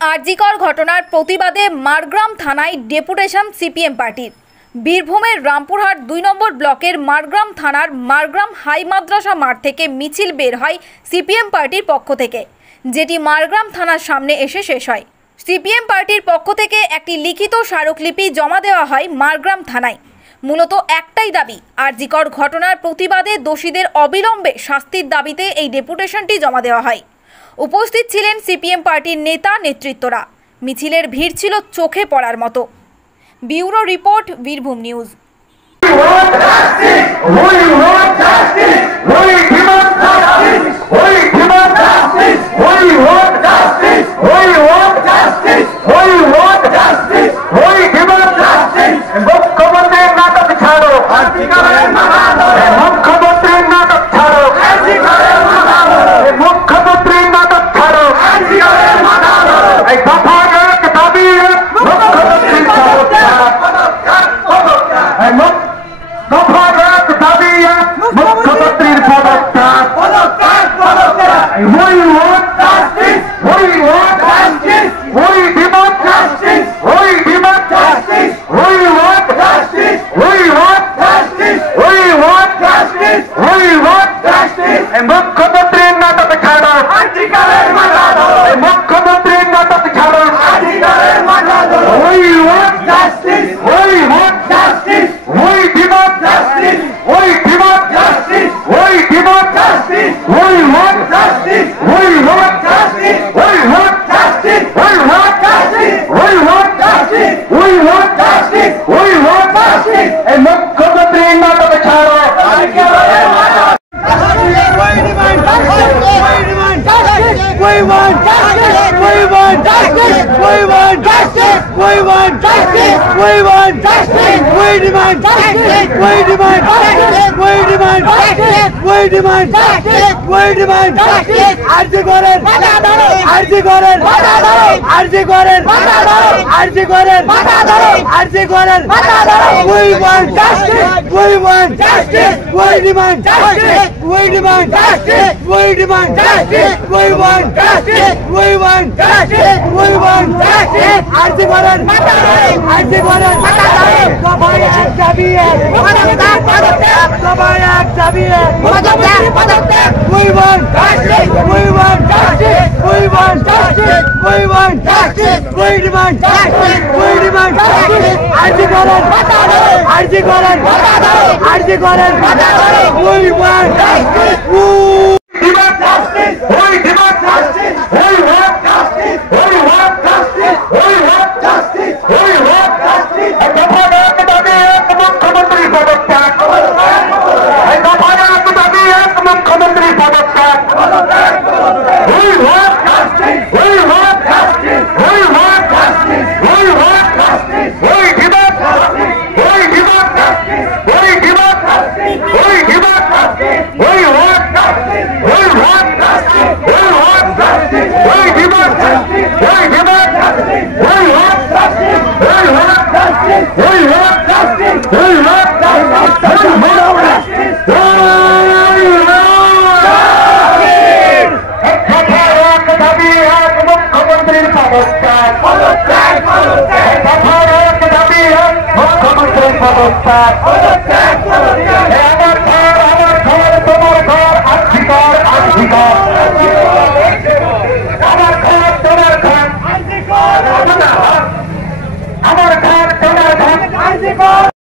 আরজিকর ঘটনার প্রতিবাদে মারগ্রাম থানায় ডেপুটেশন সিপিএম পার্টির। বীরভূমের রামপুরহাট ২ নম্বর ব্লকের মারগ্রাম থানার মারগ্রাম হাই মাদ্রাসা মাঠ থেকে মিছিল বের হয় সিপিএম পার্টির পক্ষ থেকে, যেটি মারগ্রাম থানার সামনে এসে শেষ হয়। সিপিএম পার্টির পক্ষ থেকে একটি লিখিত স্মারকলিপি জমা দেওয়া হয় মারগ্রাম থানায়। মূলত একটাই দাবি, আরজিকর ঘটনার প্রতিবাদে দোষীদের অবিলম্বে শাস্তির দাবিতে এই ডেপুটেশনটি জমা দেওয়া হয়। উপস্থিত ছিলেন সিপিএম পার্টির নেতা নেতৃত্বরা। মিছিলের ভিড় ছিল চোখে পড়ার মতো। ব্যুরো রিপোর্ট, বীরভূম নিউজ।